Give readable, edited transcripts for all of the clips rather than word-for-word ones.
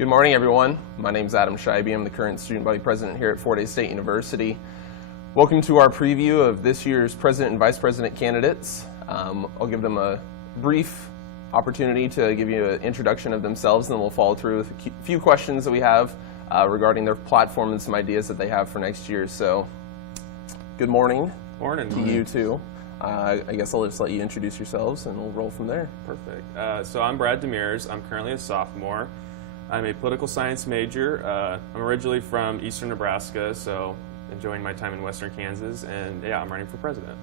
Good morning, everyone. My name is Adam Schibi. I'm the current student body president here at Fort Hays State University. Welcome to our preview of this year's president and vice president candidates. I'll give them a brief opportunity to give you an introduction of themselves, and then we'll follow through with a few questions that we have regarding their platform and some ideas that they have for next year. So, good morning. Morning. To you too. I guess I'll just let you introduce yourselves and we'll roll from there. Perfect. So I'm Brad DeMers. I'm currently a sophomore. I'm a political science major. I'm originally from eastern Nebraska, so enjoying my time in western Kansas, and yeah, I'm running for president.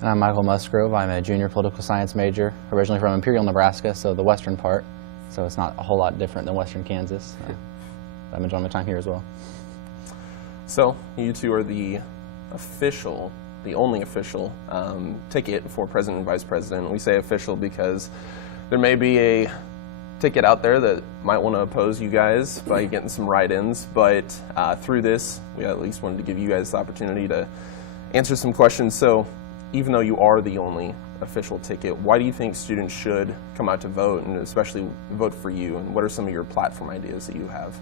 And I'm Michael Musgrove. I'm a junior political science major, originally from Imperial, Nebraska, so the western part, so it's not a whole lot different than western Kansas. I'm enjoying my time here as well. So, you two are the only official ticket for president and vice president. We say official because there may be a ticket out there that might want to oppose you guys by getting some write-ins, but through this, we at least wanted to give you guys the opportunity to answer some questions. So, even though you are the only official ticket, why do you think students should come out to vote, and especially vote for you, and what are some of your platform ideas that you have?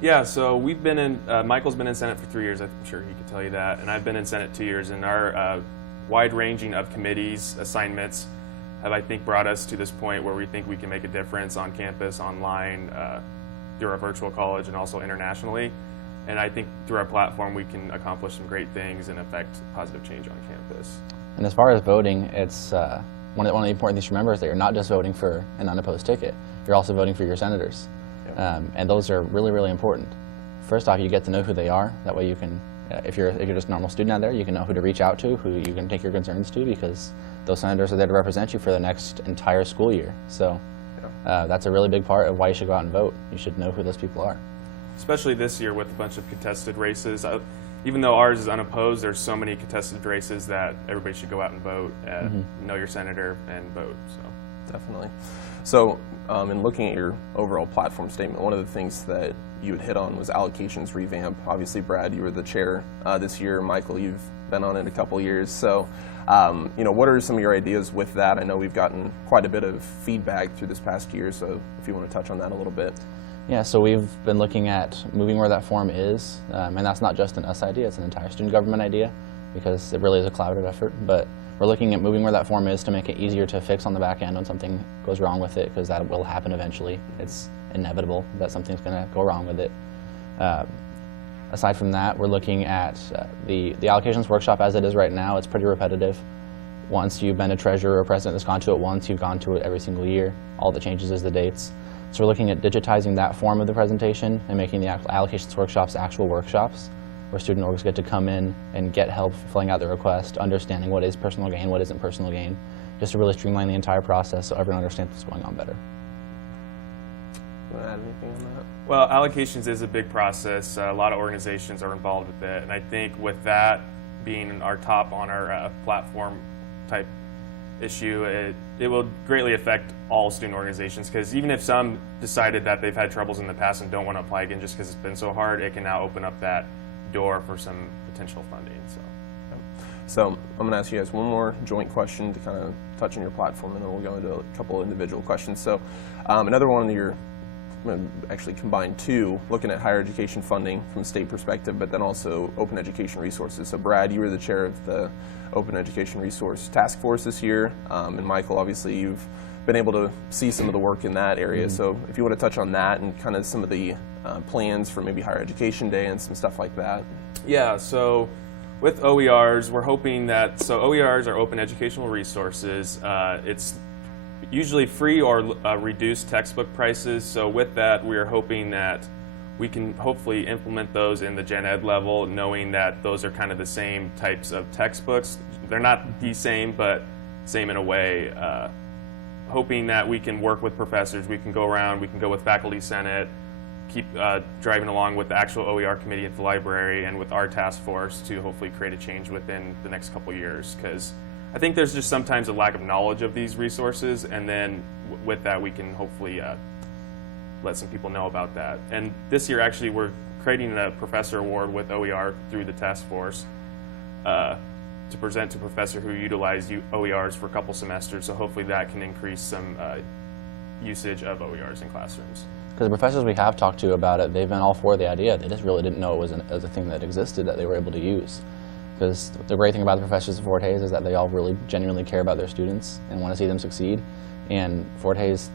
Yeah, so we've been in, Michael's been in Senate for 3 years, I'm sure he could tell you that, and I've been in Senate 2 years, and our wide-ranging of committees, assignments, have, I think, brought us to this point where we think we can make a difference on campus, online, through our virtual college, and also internationally. And I think through our platform we can accomplish some great things and affect positive change on campus. And as far as voting, it's one of the important things to remember is that you're not just voting for an unopposed ticket, you're also voting for your senators. Yep. And those are really, really important. First off, you get to know who they are. That way you can, if you're just a normal student out there, you can know who to reach out to, who you can take your concerns to, because those senators are there to represent you for the next entire school year. So that's a really big part of why you should go out and vote. You should know who those people are. Especially this year with a bunch of contested races. Even though ours is unopposed, there's so many contested races that everybody should go out and vote, know your senator, and vote. So definitely. So in looking at your overall platform statement, one of the things that you had hit on was allocations revamp. Obviously, Brad, you were the chair this year. Michael, you've been on it a couple years. So what are some of your ideas with that? I know we've gotten quite a bit of feedback through this past year, so if you want to touch on that a little bit. Yeah, so we've been looking at moving where that form is, and that's not just an us idea, it's an entire student government idea, because it really is a collaborative effort, but we're looking at moving where that form is to make it easier to fix on the back end when something goes wrong with it, because that will happen eventually. It's inevitable that something's going to go wrong with it. Aside from that, we're looking at the allocations workshop as it is right now. It's pretty repetitive. Once you've been a treasurer or president that's gone to it once, you've gone to it every single year. All that changes is the dates. So we're looking at digitizing that form of the presentation and making the allocations workshops actual workshops where student orgs get to come in and get help filling out the request, understanding what is personal gain, what isn't personal gain, just to really streamline the entire process so everyone understands what's going on better. You want to add anything on that? Well, allocations is a big process. A lot of organizations are involved with it, and I think with that being our top on our platform type issue, it will greatly affect all student organizations, because even if some decided that they've had troubles in the past and don't want to apply again just because it's been so hard, it can now open up that door for some potential funding. So I'm going to ask you guys one more joint question to kind of touch on your platform, and then we'll go into a couple of individual questions. So another one that you're actually combined two, looking at higher education funding from a state perspective, but then also open education resources. So Brad, you were the chair of the Open Education Resource Task Force this year, and Michael, obviously you've been able to see some of the work in that area. So if you want to touch on that and kind of some of the plans for maybe Higher Education Day and some stuff like that. Yeah, so with OERs, we're hoping that, so OERs are open educational resources. It's usually free or reduced textbook prices. So with that, we are hoping that we can hopefully implement those in the gen ed level, knowing that those are kind of the same types of textbooks. They're not the same, but same in a way. Hoping that we can work with professors, we can go around, we can go with faculty senate, keep driving along with the actual OER committee at the library and with our task force to hopefully create a change within the next couple years. Because I think there's just sometimes a lack of knowledge of these resources, and then with that we can hopefully let some people know about that. And this year actually we're creating a professor award with OER through the task force to present to a professor who utilized OERs for a couple semesters, so hopefully that can increase some usage of OERs in classrooms. Because the professors we have talked to about it, they've been all for the idea. They just really didn't know it was a thing that existed that they were able to use. Because the great thing about the professors at Fort Hays is that they all really genuinely care about their students and want to see them succeed. And Fort Hays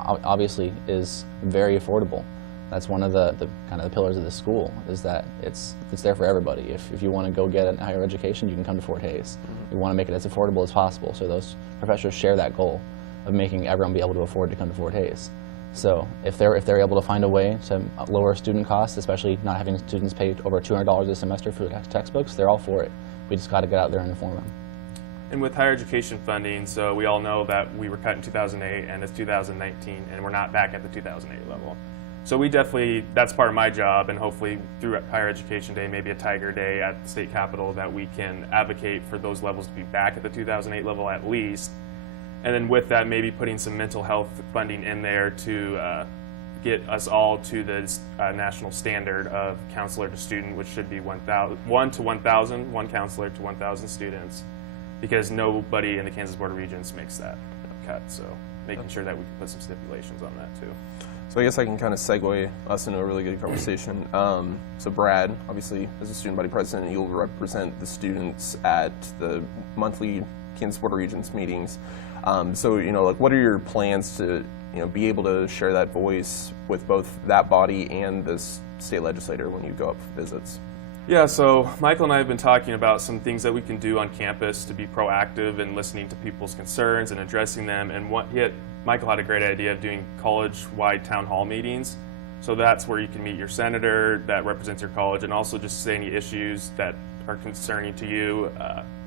obviously is very affordable. That's one of the kind of the pillars of the school, is that it's there for everybody. If you want to go get a higher education, you can come to Fort Hays. We want to make it as affordable as possible, so those professors share that goal of making everyone be able to afford to come to Fort Hays. So if they're able to find a way to lower student costs, especially not having students pay over $200 a semester for textbooks, they're all for it. We just got to get out there and inform them. And with higher education funding, so we all know that we were cut in 2008 and it's 2019 and we're not back at the 2008 level. So we definitely, that's part of my job, and hopefully through Higher Education Day, maybe a Tiger Day at the state capitol, that we can advocate for those levels to be back at the 2008 level at least. And then with that, maybe putting some mental health funding in there to get us all to the national standard of counselor to student, which should be 1 to 1,000, one counselor to 1,000 students, because nobody in the Kansas Board of Regents makes that cut. So making sure that we can put some stipulations on that too. So I guess I can kind of segue us into a really good conversation. So Brad, obviously, as a student body president, you'll represent the students at the monthly Kansas Board of Regents meetings. So, like, what are your plans to, be able to share that voice with both that body and the state legislator when you go up for visits? Yeah, so Michael and I have been talking about some things that we can do on campus to be proactive in listening to people's concerns and addressing them. And Michael had a great idea of doing college-wide town hall meetings. So that's where you can meet your senator that represents your college, and also just say any issues that are concerning to you.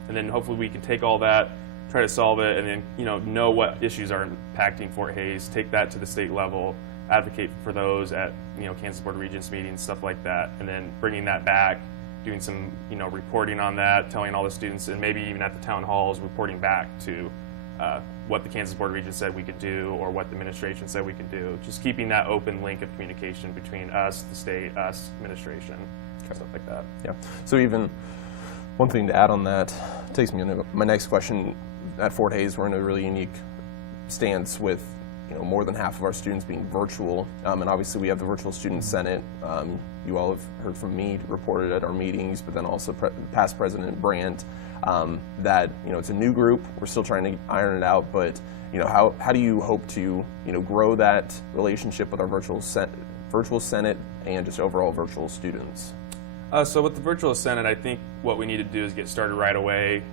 And then hopefully we can take all that, try to solve it, and then know what issues are impacting Fort Hays, take that to the state level, advocate for those at Kansas Board of Regents meetings, stuff like that, and then bringing that back, doing some reporting on that, telling all the students, and maybe even at the town halls, reporting back to what the Kansas Board of Regents said we could do, or what the administration said we could do. Just keeping that open link of communication between us, the state, us, administration, stuff like that. Yeah. So even one thing to add on that takes me into my next question. At Fort Hays, we're in a really unique stance with more than half of our students being virtual, and obviously we have the virtual student senate. You all have heard from me, reported at our meetings, but then also past President Brandt, that it's a new group. We're still trying to iron it out, but how do you hope to grow that relationship with our virtual senate and just overall virtual students? So with the virtual senate, I think what we need to do is get started right away.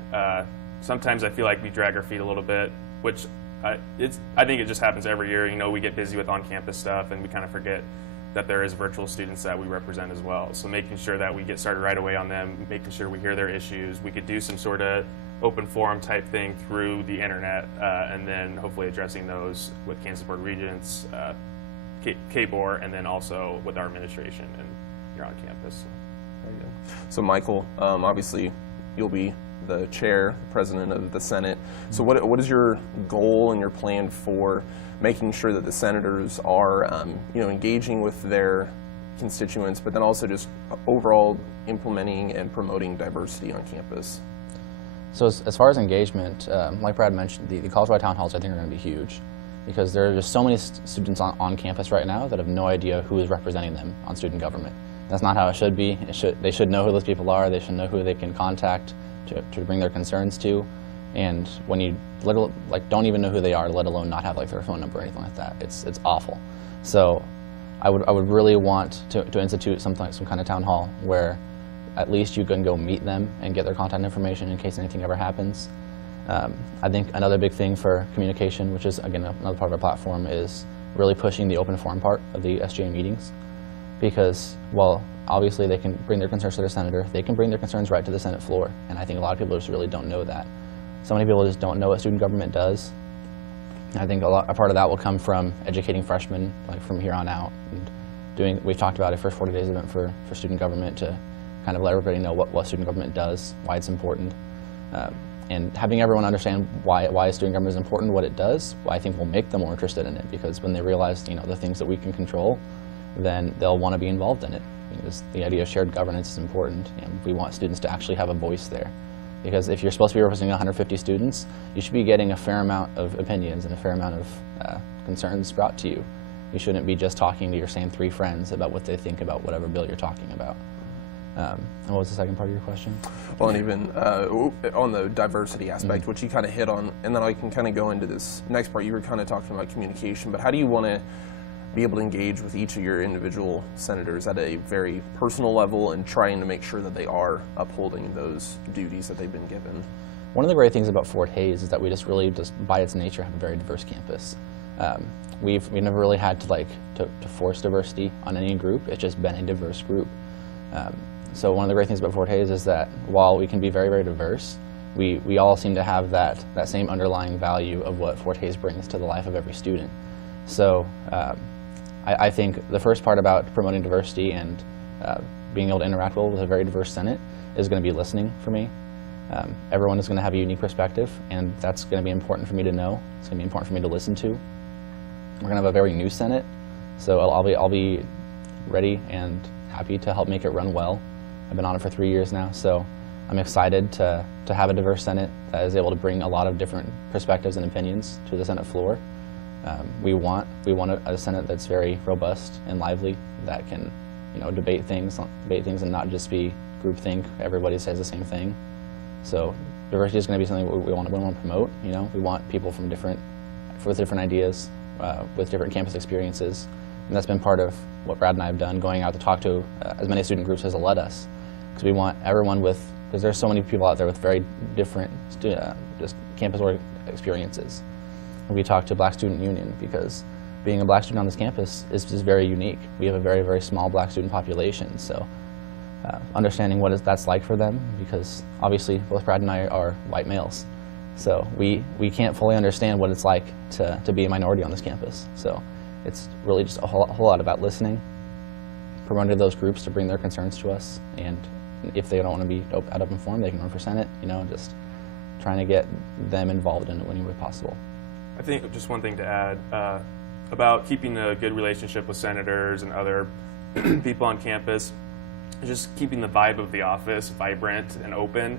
Sometimes I feel like we drag our feet a little bit, which I think it just happens every year. We get busy with on-campus stuff, and we kind of forget that there is virtual students that we represent as well. So making sure that we get started right away on them, making sure we hear their issues. We could do some sort of open forum type thing through the internet, and then hopefully addressing those with Kansas Board of Regents, KBOR, and then also with our administration and here on campus. Very good. So Michael, obviously you'll be the chair, president of the Senate. So what is your goal and your plan for making sure that the senators are engaging with their constituents, but then also just overall implementing and promoting diversity on campus? So as far as engagement, like Brad mentioned, the college-wide town halls I think are going to be huge, because there are just so many students on campus right now that have no idea who is representing them on student government. That's not how it should be. They should know who those people are. They should know who they can contact to bring their concerns to. And when you don't even know who they are, let alone not have their phone number or anything like that, it's awful. So I would really want to institute some kind of town hall where at least you can go meet them and get their contact information in case anything ever happens. I think another big thing for communication, which is again another part of our platform, is really pushing the open forum part of the SGA meetings, because while obviously they can bring their concerns to their senator, they can bring their concerns right to the Senate floor, and I think a lot of people just really don't know that. So many people just don't know what student government does. And I think a part of that will come from educating freshmen from here on out, and we've talked about a first 40 days event for student government to kind of let everybody know what student government does, why it's important, and having everyone understand why student government is important, what it does, I think will make them more interested in it, because when they realize the things that we can control, then they'll want to be involved in it. Because the idea of shared governance is important, and we want students to actually have a voice there. Because if you're supposed to be representing 150 students, you should be getting a fair amount of opinions and a fair amount of concerns brought to you. You shouldn't be just talking to your same 3 friends about what they think about whatever bill you're talking about. And what was the second part of your question? Well, and even on the diversity aspect, which you kind of hit on, and then I can kind of go into this next part. You were kind of talking about communication, but how do you want to be able to engage with each of your individual senators at a very personal level and trying to make sure that they are upholding those duties that they've been given? One of the great things about Fort Hays is that we just really, by its nature, have a very diverse campus. We've never really had to force diversity on any group. It's just been a diverse group. So one of the great things about Fort Hays is that while we can be very, very diverse, we all seem to have that same underlying value of what Fort Hays brings to the life of every student. So I think the first part about promoting diversity and being able to interact well with a very diverse Senate is going to be listening for me. Everyone is going to have a unique perspective, and that's going to be important for me to know. It's going to be important for me to listen to. We're going to have a very new Senate, so I'll be ready and happy to help make it run well. I've been on it for 3 years now, so I'm excited to have a diverse Senate that is able to bring a lot of different perspectives and opinions to the Senate floor. We want a Senate that's very robust and lively, that can, debate things and not just be groupthink. Everybody says the same thing. So diversity is going to be something we want to promote. We want people with different ideas, with different campus experiences, and that's been part of what Brad and I have done, going out to talk to as many student groups as will let us, because we want everyone because there's so many people out there with very different just campus experiences. And we talk to Black Student Union because being a Black student on this campus is just very unique. We have a very, very small Black student population, so understanding what that's like for them, because obviously both Brad and I are white males, so we can't fully understand what it's like to be a minority on this campus. So it's really just a whole lot about listening, promoting those groups to bring their concerns to us, and if they don't want to be out of informed, they can run for Senate. Just trying to get them involved in it any way possible. I think just one thing to add about keeping a good relationship with senators and other people on campus, just keeping the vibe of the office vibrant and open.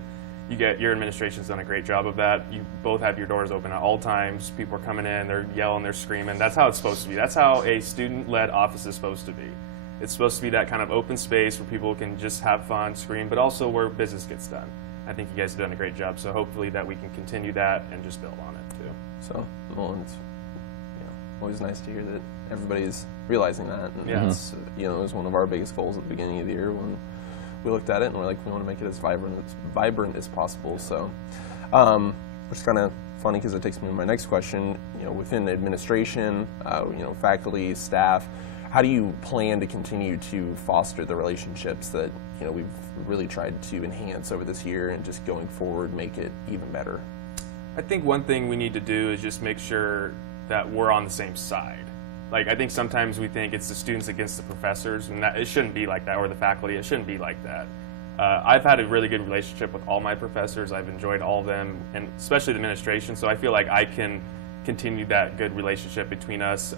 Your administration's done a great job of that. You both have your doors open at all times. People are coming in, they're yelling, they're screaming. That's how it's supposed to be. That's how a student-led office is supposed to be. It's supposed to be that kind of open space where people can just have fun, scream, but also where business gets done. I think you guys have done a great job, so hopefully that we can continue that and just build on it too. So, well, it's always nice to hear that everybody's realizing that. And it's, it was one of our biggest goals at the beginning of the year when we looked at it, and we're like, we want to make it as vibrant as possible. So, which is kind of funny because it takes me to my next question. Within the administration, faculty, staff, how do you plan to continue to foster the relationships that we've really tried to enhance over this year, and just going forward make it even better? I think one thing we need to do is just make sure that we're on the same side. Like, I think sometimes we think it's the students against the professors, and it shouldn't be like that, or the faculty. It shouldn't be like that. I've had a really good relationship with all my professors. I've enjoyed all of them, and especially the administration, so I feel like I can continue that good relationship between us,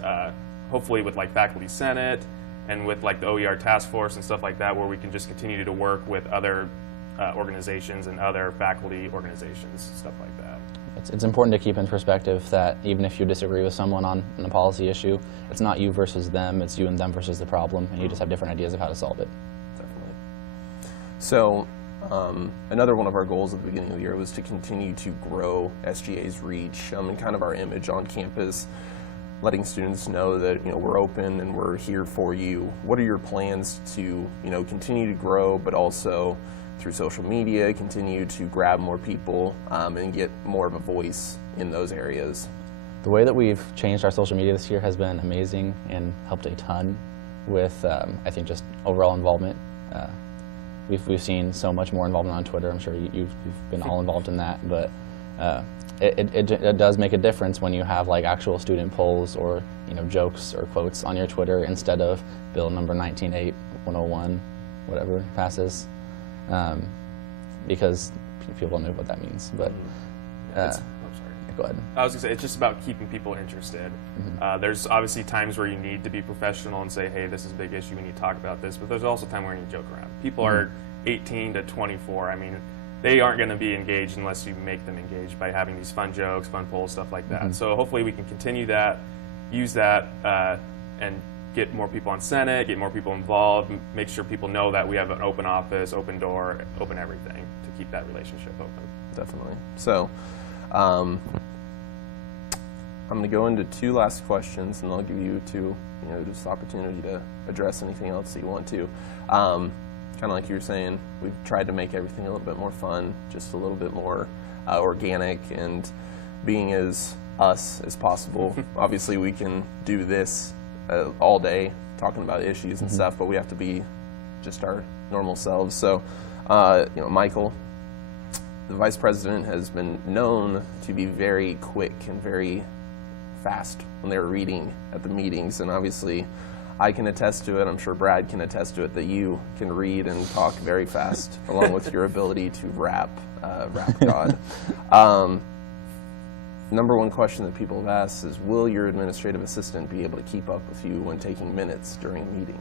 hopefully with faculty senate and with the OER task force and stuff like that, where we can just continue to work with other organizations and other faculty organizations, stuff like that. It's important to keep in perspective that even if you disagree with someone on a policy issue, it's not you versus them, it's you and them versus the problem, and you just have different ideas of how to solve it. Definitely. So another one of our goals at the beginning of the year was to continue to grow SGA's reach and kind of our image on campus, letting students know that we're open and we're here for you. What are your plans to continue to grow, but also through social media, continue to grab more people and get more of a voice in those areas? The way that we've changed our social media this year has been amazing and helped a ton with, I think, just overall involvement. We've seen so much more involvement on Twitter. I'm sure you've been all involved in that, but it does make a difference when you have actual student polls or jokes or quotes on your Twitter instead of bill number 198101, whatever passes. Because people know what that means. But go ahead. I was going to say, it's just about keeping people interested. There's obviously times where you need to be professional and say, hey, this is a big issue, we need to talk about this, but there's also time where you need to joke around. People are 18 to 24. I mean, they aren't going to be engaged unless you make them engaged by having these fun jokes, fun polls, stuff like that. So hopefully we can continue that, use that and get more people on Senate, get more people involved, make sure people know that we have an open office, open door, open everything to keep that relationship open. Definitely. So I'm going to go into 2 last questions, and I'll give you 2, just opportunity to address anything else that you want to. Kind of like you were saying, we've tried to make everything a little bit more fun, just a little bit more organic, and being as us as possible. Obviously, we can do this all day, talking about issues and stuff, but we have to be just our normal selves. So, Michael, the vice president, has been known to be very quick and very fast when they're reading at the meetings, and obviously I can attest to it. I'm sure Brad can attest to it, that you can read and talk very fast, along with your ability to rap God. Number 1 question that people have asked is, will your administrative assistant be able to keep up with you when taking minutes during a meeting?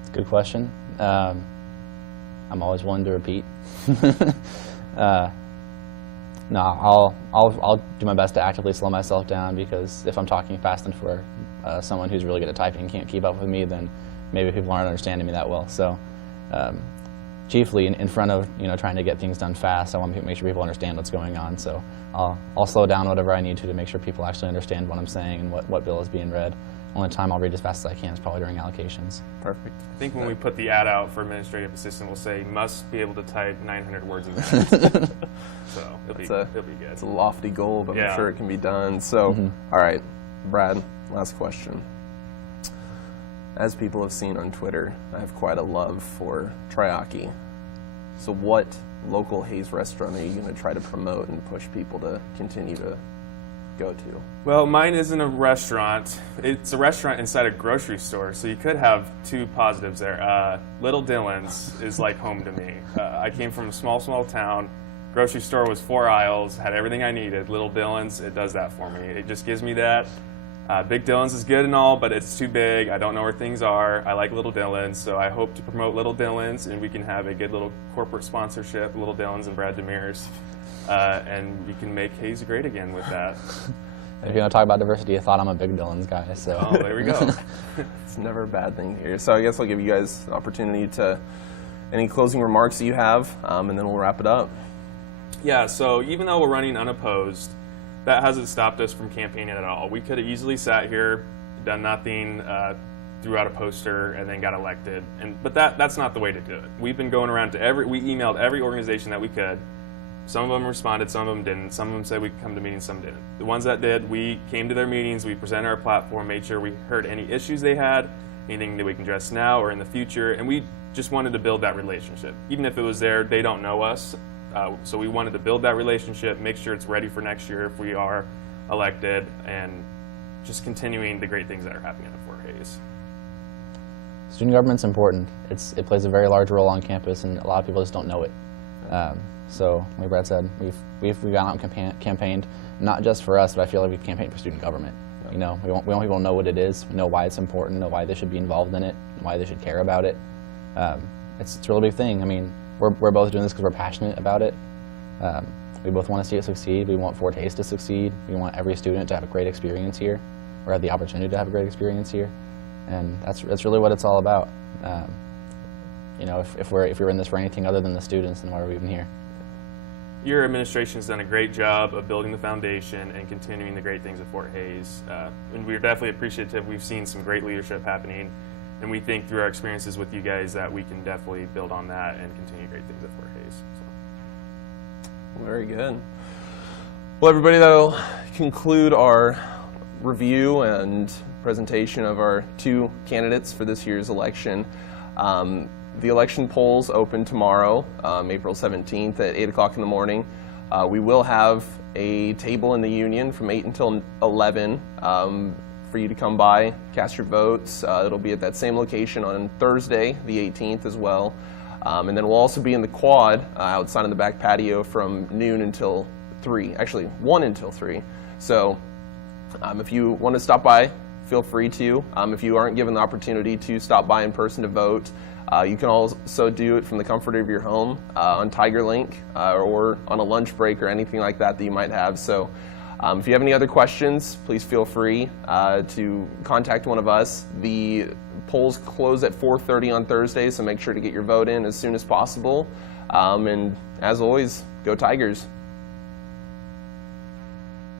It's a good question. I'm always willing to repeat. No, I'll do my best to actively slow myself down, because if I'm talking fast and for someone who's really good at typing can't keep up with me, then maybe people aren't understanding me that well. So chiefly in front of trying to get things done fast, I want to make sure people understand what's going on. So I'll slow down whatever I need to make sure people actually understand what I'm saying and what bill is being read. Only time I'll read as fast as I can is probably during allocations. Perfect. I think when we put the ad out for administrative assistant, we'll say must be able to type 900 words a minute. So it'll be good. It's a lofty goal, but Yeah. I'm sure it can be done. So, all right, Brad, last question. As people have seen on Twitter, I have quite a love for Triaki. So what local Hayes restaurant are you going to try to promote and push people to continue to go to? Well, mine isn't a restaurant. It's a restaurant inside a grocery store, so you could have 2 positives there. Little Dylan's is like home to me. I came from a small town. Grocery store was 4 aisles, had everything I needed. Little Dylan's, it does that for me. It just gives me that. Big Dylan's is good and all, but it's too big. I don't know where things are. I like Little Dylan's, so I hope to promote Little Dylan's, and we can have a good little corporate sponsorship, Little Dylan's and Brad DeMers. And we can make Hayes great again with that. If you want to talk about diversity of thought, I'm a big Dylan's guy. So. Oh, there we go. It's never a bad thing here. So I guess I'll give you guys an opportunity to, any closing remarks that you have, and then we'll wrap it up. Yeah, so even though we're running unopposed, that hasn't stopped us from campaigning at all. We could have easily sat here, done nothing, threw out a poster, and then got elected. But that's not the way to do it. We've been going around to we emailed every organization that we could. Some of them responded, some of them didn't. Some of them said we could come to meetings, some didn't. The ones that did, we came to their meetings, we presented our platform, made sure we heard any issues they had, anything that we can address now or in the future, and we just wanted to build that relationship. Even if it was there, they don't know us. So we wanted to build that relationship, make sure it's ready for next year if we are elected, and just continuing the great things that are happening at Fort Hayes. Student government's important. It plays a very large role on campus, and a lot of people just don't know it. So, like Brad said, we've gone out and campaigned, not just for us, but I feel like we've campaigned for student government. We want people to know what it is, know why it's important, know why they should be involved in it, and why they should care about it. It's a really big thing. I mean, we're both doing this because we're passionate about it. We both want to see it succeed. We want Fort Hayes to succeed. We want every student to have a great experience here, or have the opportunity to have a great experience here, and that's really what it's all about. If we're in this for anything other than the students, then why are we even here? Your administration has done a great job of building the foundation and continuing the great things at Fort Hayes. And we're definitely appreciative. We've seen some great leadership happening, and we think through our experiences with you guys that we can definitely build on that and continue great things at Fort Hayes. So. Very good. Well, everybody, that'll conclude our review and presentation of our 2 candidates for this year's election. The election polls open tomorrow, April 17th at 8 o'clock in the morning. We will have a table in the Union from 8 until 11 for you to come by, cast your votes. It'll be at that same location on Thursday, the 18th as well. And then we'll also be in the quad outside in the back patio from noon until 3, actually 1 until 3. So if you want to stop by, feel free to. If you aren't given the opportunity to stop by in person to vote, you can also do it from the comfort of your home on TigerLink or on a lunch break or anything like that you might have. So If you have any other questions, please feel free to contact one of us. The polls close at 4:30 on Thursday, so make sure to get your vote in as soon as possible. And as always, go Tigers.